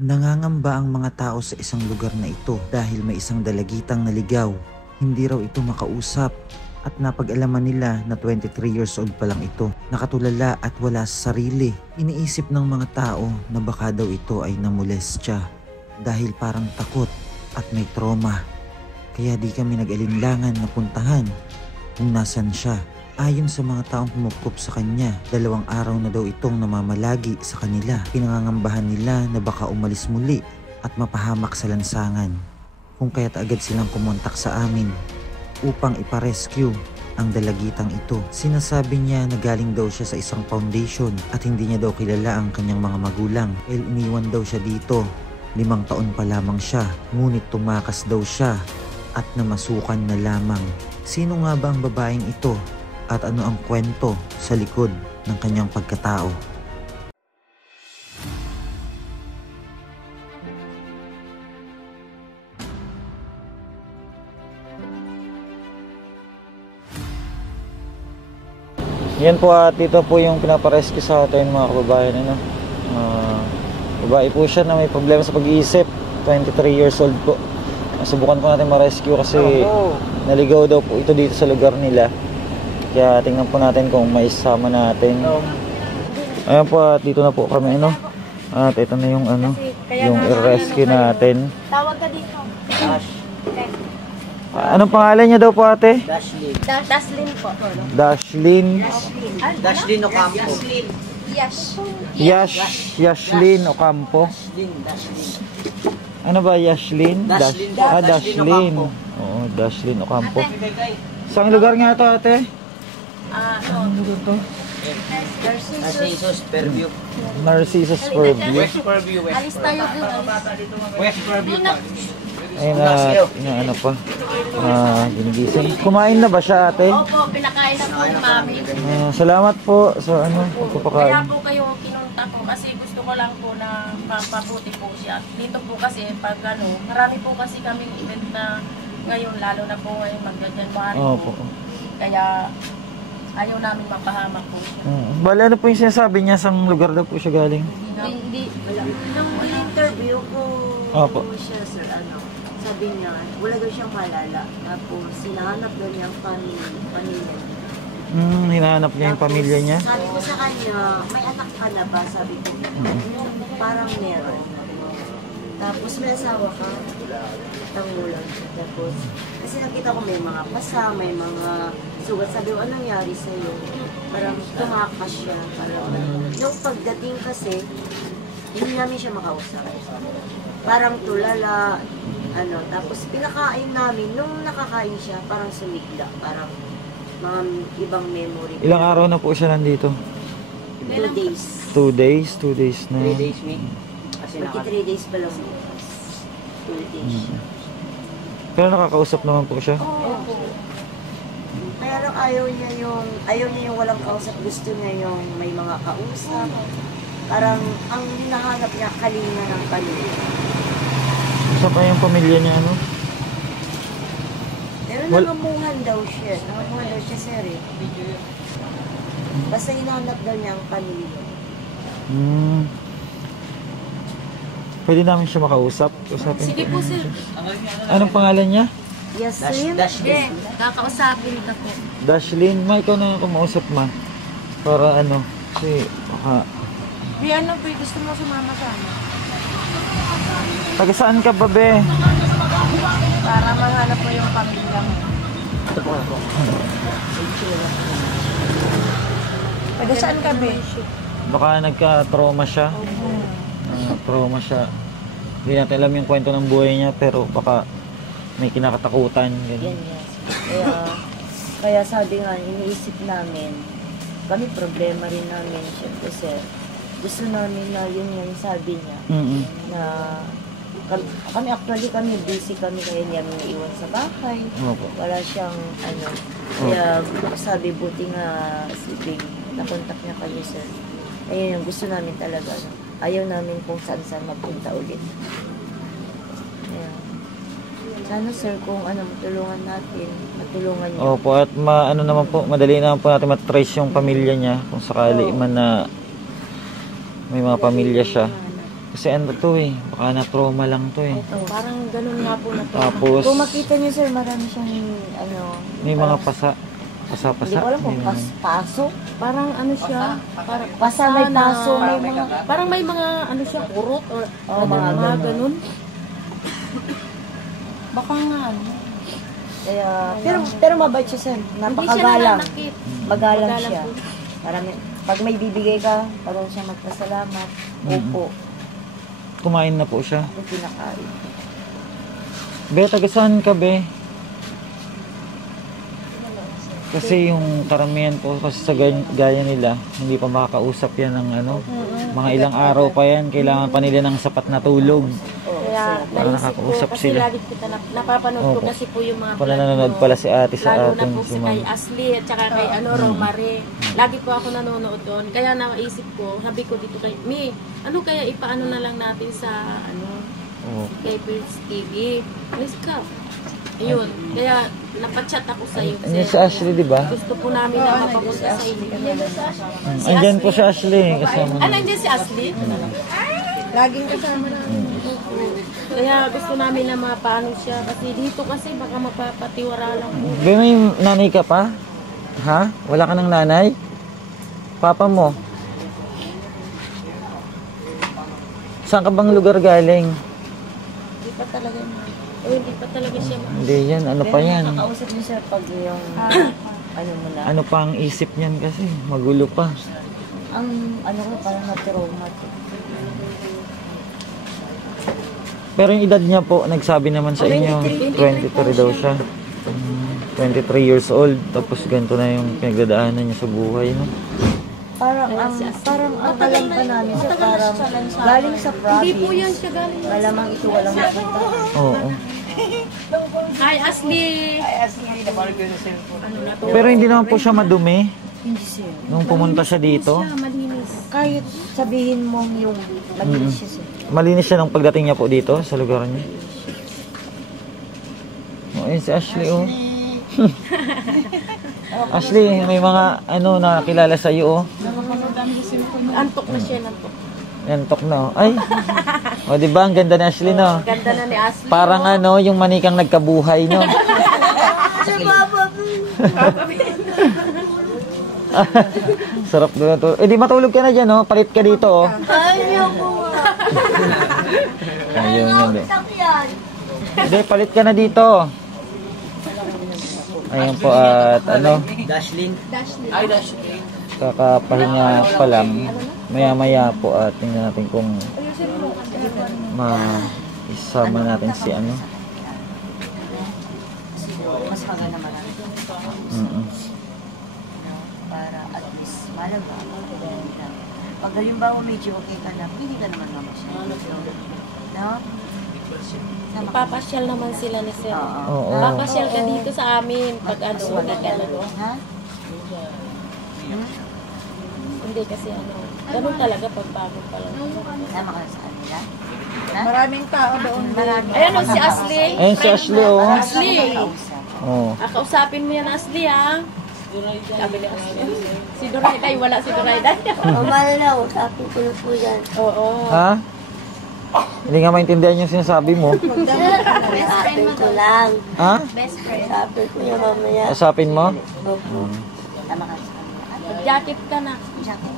Nangangamba ang mga tao sa isang lugar na ito dahil may isang dalagitang naligaw. Hindi raw ito makausap at napag-alaman nila na 23 years old pa lang ito. Nakatulala at wala sa sarili. Iniisip ng mga tao na baka daw ito ay namolestya dahil parang takot at may trauma. Kaya di kami nag-alinlangan na puntahan kung nasan siya. Ayon sa mga taong pumupkup sa kanya, 2 araw na daw itong namamalagi sa kanila. Pinangangambahan nila na baka umalis muli at mapahamak sa lansangan. Kung kaya't agad silang kumontak sa amin upang iparescue ang dalagitang ito. Sinasabi niya na galing daw siya sa isang foundation at hindi niya daw kilala ang kanyang mga magulang. Iniwan daw siya dito. 5 taon pa lamang siya, ngunit tumakas daw siya at namasukan na lamang. Sino nga ba ang babaeng ito? At ano ang kwento sa likod ng kanyang pagkatao? Yan po at ito po yung pinaparescue sa atin mga kababayan. Babae po siya na may problema sa pag-iisip. 23 years old po. Subukan po natin ma-rescue kasi naligaw daw po ito dito sa lugar nila. Kaya tingnan po natin kung maisama natin. Ayan po at dito na po kami At ito na yung yung i-rescue natin. Tawag ka dito. Anong pangalan niya daw po ate? Dashlyn. Dashlyn po. Dashlyn. Dashlyn Ocampo. Yashlyn Ocampo. Dashlyn. Ano ba Yashlyn? Dashlyn. Dashlyn. Oo, Dashlyn Ocampo. Saan lugar nga ito ate? Saan lugar to? Narcissus Fairview. Narcissus Fairview. West Fairview. Alis tayo dun. West Fairview pa. Ayun pa. Ginigising. Kumain na ba siya ate? Opo, pinakain na po mami. Salamat po sa pagpapakain. Kaya po kayo kinunta ko kasi gusto ko lang po na papaputi po siya. Dito po kasi pag marami po kasi kaming event na ngayon, lalo na po ngayon magja-January po. Kaya ayaw namin mapahamak po siya. Bale, ano po yung sinasabi niya? Saan lugar daw po siya galing? Hindi. Nung interview ko siya, sir, sabi niya, wala daw siyang malala. Tapos, sinahanap daw niya ang pamilya. Hinahanap niya yung pamilya niya? Sabi ko sa kanya, may anak ka na ba? Sabi ko, parang meron. Tapos, may asawa ka? Tangulan siya. Tapos, kasi nakita ko may mga pasa, may mga sugat. Sabi ko, anong nangyari sa'yo? Parang tumakas siya. Parang, yung pagdating kasi, hindi namin siya makausap. Parang tulala, tapos pinakain namin, nung nakakain siya, parang sumigla, parang mga ibang memory. Ilang araw na po siya nandito? 2 days. 2 days? 2 days na. 3 days, me. Kasi 3 days pa lang. 2 days. Pero nakakausap naman po siya? Oo. Kaya lang ayaw niya yung walang kausap. Gusto niya yung may mga kausap. Parang ang hinahanap niya, kalinga ng pamilya. Saan pa yung pamilya niya, Pero nangamuhan daw siya. Nangamuhan daw siya, sir. Basta hinahanap daw niya ang pamilya. Pwede namin siya makausap? Sige po, sir. Anong pangalan niya? Yes, sir. Dashlyn. Kakausapin ka po. Dashlyn. Ikaw na kumausap para kasi baka... Gusto mo sumama sa amin? Taga saan ka ba, be? Para mahanap mo yung pamilya mo. Taga saan ka, be? Baka nagka-trauma siya. Trauma siya. Hindi natin alam yung kwento ng buhay niya, pero baka may kinakatakutan. Yan, yes. Kaya sabi nga, iniisip namin, kami problema rin namin, syempre, sir. Gusto namin na yun yung sabi niya, na kami busy kami, kaya niya naiwan sa bahay. Wala siyang kaya sabi, buti nga si Bing, nakontak niya kayo, sir. Ayun yung gusto namin talaga. Ayaw namin kung saan magpunta ulit. Ayan. Sana, sir, kung matulungan natin, matulungan niyo. Opo, at naman po, madali naman po natin matrace yung pamilya niya kung sakali man na may mga pamilya siya. Kasi ano to eh, baka na-trauma lang to eh. Parang ganun nga po na to. Tapos, Kung makita niyo sir, marami siyang ano, may mga pasa. hindi Pasa-pasa. ko alam kung May mga- paso. Parang ano siya, parang Basta may paso, may mga, parang may mga ano siya, kurot or mga mga ganun. Baka nga ano. kaya, pero mabait siya sir. Hindi siya Napakagalang. nananakit. Magalang Magalang siya. po. Marami, pag may bibigay ka, parang siya magpasalamat. Opo, Kumain na po siya. yung pinakain. Be, taga saan ka, be? Kasi yung karamihan po kasi sa gaya nila, hindi pa makakausap yan ng ano, mga ilang araw pa yan, kailangan pa nila ng sapat na tulog. Kaya Para naisip ko, nakakausap kasi sila. lagi kita napapanood ko Opo. kasi po yung mga Pala vlog nanonood mo. pala si ate sa Lalo na ating po si kay Ashley at saka kay Romare. Lagi po ako nanonood doon. Kaya naisip ko, sabi ko dito kay Mi, ano kaya ipaano na lang natin sa ano Oh. kay Birds TV. Please ka. Ayun. Kaya napachat ako sa iyo. Andiyan si Ashley, di ba? Gusto po namin na mapapunta sa inyo. Andyan po si Ashley. Kasama Ah, niya. nandiyan si Ashley? Laging kasama namin. Kaya gusto namin na mapaano siya. Kasi dito kasi baka mapapatiwara lang po. Be, may nanay ka pa? Ha? Wala ka ng nanay? Papa mo? Saan ka bang lugar galing? Hindi pa talaga hindi pa talaga siya Hindi yan. Ano pa yan? Nakausap niyo sir pag yung, ano mo na, Ano pa ang isip niyan kasi? Magulo pa. ang, ano ko, parang na-trauma. Pero yung edad niya po, nagsabi naman sa inyo, 23 daw siya. 23 years old. Tapos ganito na yung pinagdadaanan niya sa buhay. No? Parang ang alam pa namin siya, parang galing sa province. Hindi po yan siya galing. Malamang ito walang napunta. Oo. Hi, Ashley! Ano na to? Pero hindi naman po siya madumi Hindi siya. nung pumunta siya dito. Siya, malinis. Kahit sabihin mong yung malinis siya sir. Malinis siya nung pagdating niya po dito sa lugar niya. Oh, ayun si Ashley, oh. Ashley, may mga ano na kilala sa iyo, oh. Antok na siya, antok. Yantok na, oh. Ay. O, di ba? Ang ganda ni Ashley, no? Ganda na ni Ashley. Parang ano, yung manikang nagkabuhay, no? Sarap doon to. Eh, di matulog ka na dyan, no? Palit ka dito, oh. Ayaw ko nga. Ayun, yun, eh. Hindi, palit ka na dito. Ayun po, at ano, Dashlyn. Ay, Dashlyn. kakapahinga pa lang. Maya-maya po, at tingnan natin kung isama natin si ano. Mas maganda marami. Para at least malaga. Pag halimbawa medyo okay ka na, pili ka naman naman siya. No? Papasyal naman sila ni Sir. Oo. Papasyal ka dito sa amin pag ano, magkakalago. Ha? Hindi kasi ano, ganun talaga pag bago pa lang. Sama ka sa kanila? Maraming tao doon. Ayan o, si Ashley. Ayun si Ashley, oh. Ashley! Oh. Kausapin mo yan, Ashley, ha? Sabi ni Ashley. Si Dorayday, wala si Dorayday. O, malalaw. Sabi ko na po yan. Oo. Ha? Hindi nga maintindihan yung sinasabi mo. Sabi ko lang. Ha? Sabi ko na mamaya. Usapin mo? Opo. Sama ka sa kanila. Jacket ka na. Jacket.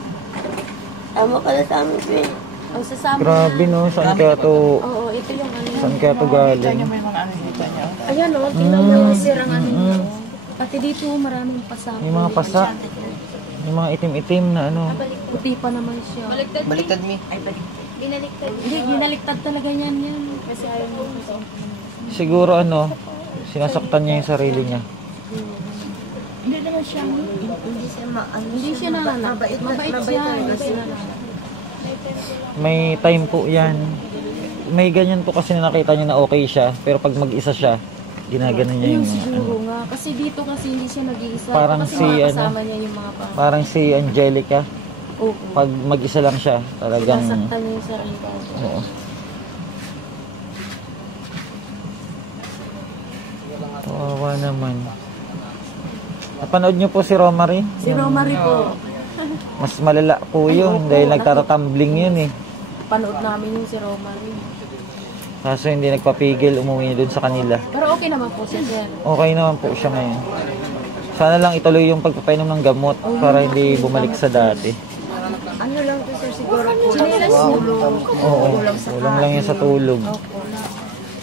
Tama ka na sa amin, Queen. Ang sasama Grabe, no? Saan kaya to, Oo, ito yung ano. saan kaya to galing? May mga ano dito niya. Ayan o, tingnan mo yung Sir ang ano. Pati dito, maraming pasama. Yung mga pasa. Yung mga itim-itim na ano. Puti pa naman siya. Baliktad mi. Hindi, ginaliktad talaga yan. Kasi ayaw mo kasi. Siguro ano, sinasaktan niya yung sarili niya. Hindi naman siya. Hindi siya nanganak. Mabait siya. Hindi siya nanganak. May time po yan. May ganyan po kasi na nakita niya na okay siya. Pero pag mag-isa siya, ginaganon niya Ayun yung siguro ano. nga. Kasi dito kasi hindi siya nag-iisa. Parang kasi si, mga ano, kasama niya yung mga pa. Parang si Angelica. Oo. Pag mag-isa lang siya, talagang... Sinasaktan niya yung sarili. Oo. Kawawa naman. Napanood niyo po si Romary? Si Romary po. Mas malala po yun dahil nagtatatumbling yun eh. napanood namin yung si Romarin. Kaso hindi nagpapigil umuwi dun sa kanila. Pero okay naman po siya, sir. Okay naman po siya ngayon. Sana lang ituloy yung pagpapainom ng gamot para hindi bumalik sa dati. Ano lang to sir, siguro kulang sa tulog. Oo, kulang lang yan sa tulog. Opo.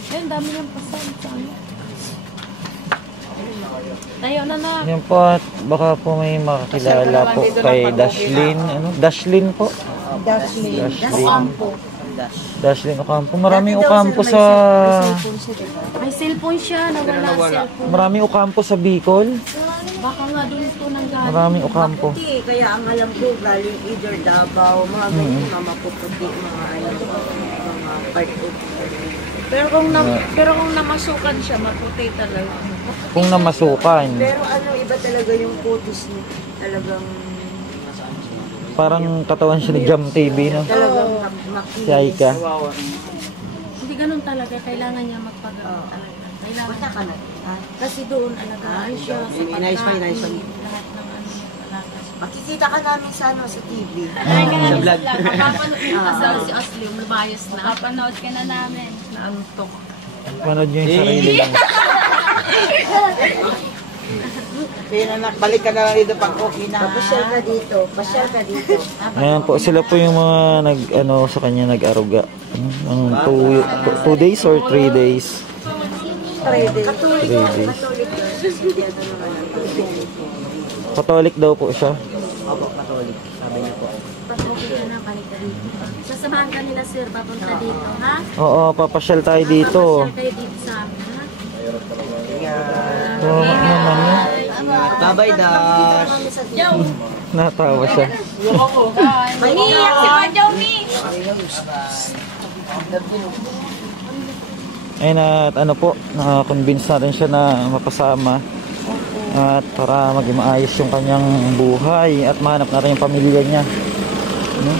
Ayun, dami niyang pasal sa ano. Tayo na. Yan po at baka po may makakilala po kay Dashlyn. Ano? Dashlyn po? Dashlyn. Dashlyn Ocampo. Maraming Ocampo sa... May cellphone siya, nawala cellphone. Maraming Ocampo sa Bicol. Baka nga doon ito nang galing. Maraming Ocampo. Puti, kaya ang alam ko, galing either Davao, mga ganyan, mga mapuputi, mga ano, mga part of. Pero kung namasukan siya, maputi talaga. Kung namasukan. Pero ano, iba talaga yung photos niya. Talagang, Parang katawan siya ni Jam TV, no? talagang Si Aika. Hindi ganun talaga, kailangan niya magpagawa talaga. Kailangan Punta ka na. Kasi doon alagaan siya sa Inayos pa. lahat ng ano, alaga siya. Makikita ka namin sa ano, sa TV. Sa vlog. Mapapanood niyo kasi si Asli, mabayas na. Papanood ka na namin. Naantok. Manood niyo yung sarili niyo. Balik ka na lang dito pag okay na. Pasyal ka dito. Pasyal ka dito. Ayan po, sila po yung mga sa kanya nag-aruga. Ang 2 days or 3 days? 3 days. 3 days. Katolik. Catholic daw po siya. Opo, Katolik. Sabi niya po. Pag okay ka na, balik ka dito. Sasamahan ka nila sir, papunta dito, ha? Oo, papasyal tayo dito. Papasyal kayo dito sa amin, ha? Oo naman yun. Bye-bye, Dash. Natawa siya. Maniyak si Pajomi! Ayun at ano po, na-convince natin siya na mapasama. At para maging maayos yung kanyang buhay at mahanap natin yung pamilya niya. Ano?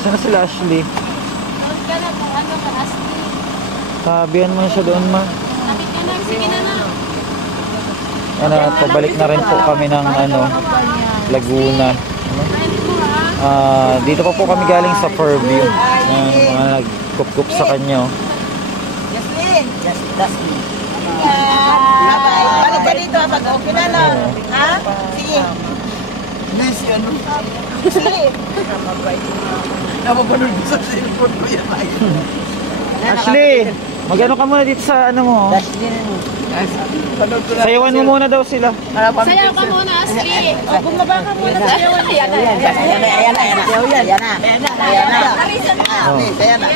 Saan sila Ashley? Huwag ka na kung ano ka, Asli. Sabihan mo siya doon ma. Nakit ka na, sige na. Ano, pabalik na rin po kami ng Laguna. Dito pa po kami galing sa Fairview. Mga nagkup-kup sa kanya. Yaslin! Yaslin. Bye-bye. Balik ka dito pag okay na lang. Ha? Sige. Nice yun. Sige. Napapanood ko sa cellphone ko yan. Ashley, magano ka muna dito sa ano mo? Sayawan mo muna daw sila. Sayaw ka muna, Asli. O, bumaba ka muna. Sayawan na. Ayan na. Ayan na. Ayan na. Narisan na. Ayan na.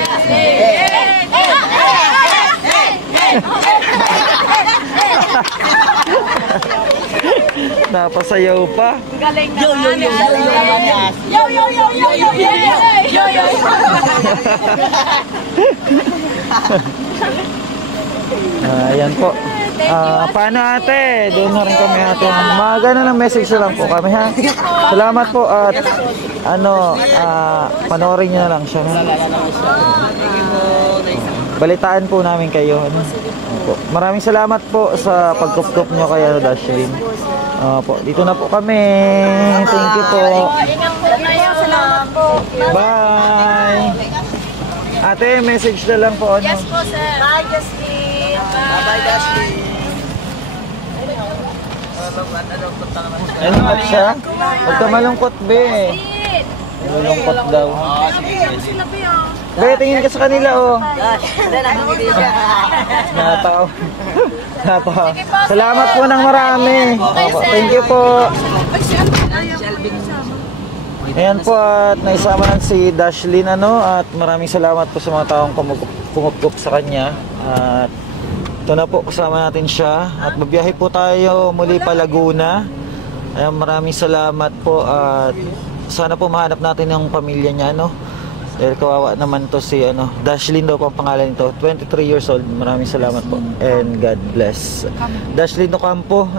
Napasayaw pa. Galing Yo, yo, yo. Galing naman niya. Yo, yo, yo, yo, yo, yo, yo, yo, yo. Ayan po. Paano ate? Doon na rin kami ate. Magana ng message na lang po kami ha. Salamat po at panoorin nyo na lang siya. Ha? Balitaan po namin kayo. Ano? Opo. Maraming salamat po sa pagkup-kup nyo kay Dashlyn. Dito na po kami. Thank you po. Ingat po kayo. Salamat po. Bye! Ate, message na lang po. Ano? Yes po, sir. Bye, Justin. Bye-bye, Dashlyn. Ano ba siya? Huwag ka malungkot, be. Malungkot daw. Be, tingin ka sa kanila, oh. Nataw. Nataw. Salamat po ng marami. Thank you po. Ayan po at naisama na si Dashlyn at maraming salamat po sa mga taong kumukup sa kanya. At ito na po, kasama natin siya at mabiyahe po tayo muli pa Laguna. Ayan, maraming salamat po at sana po mahanap natin yung pamilya niya, dahil kawawa naman to si Dashlyn daw po ang pangalan nito, 23 years old. Maraming salamat po and God bless. Dashlyn Ocampo,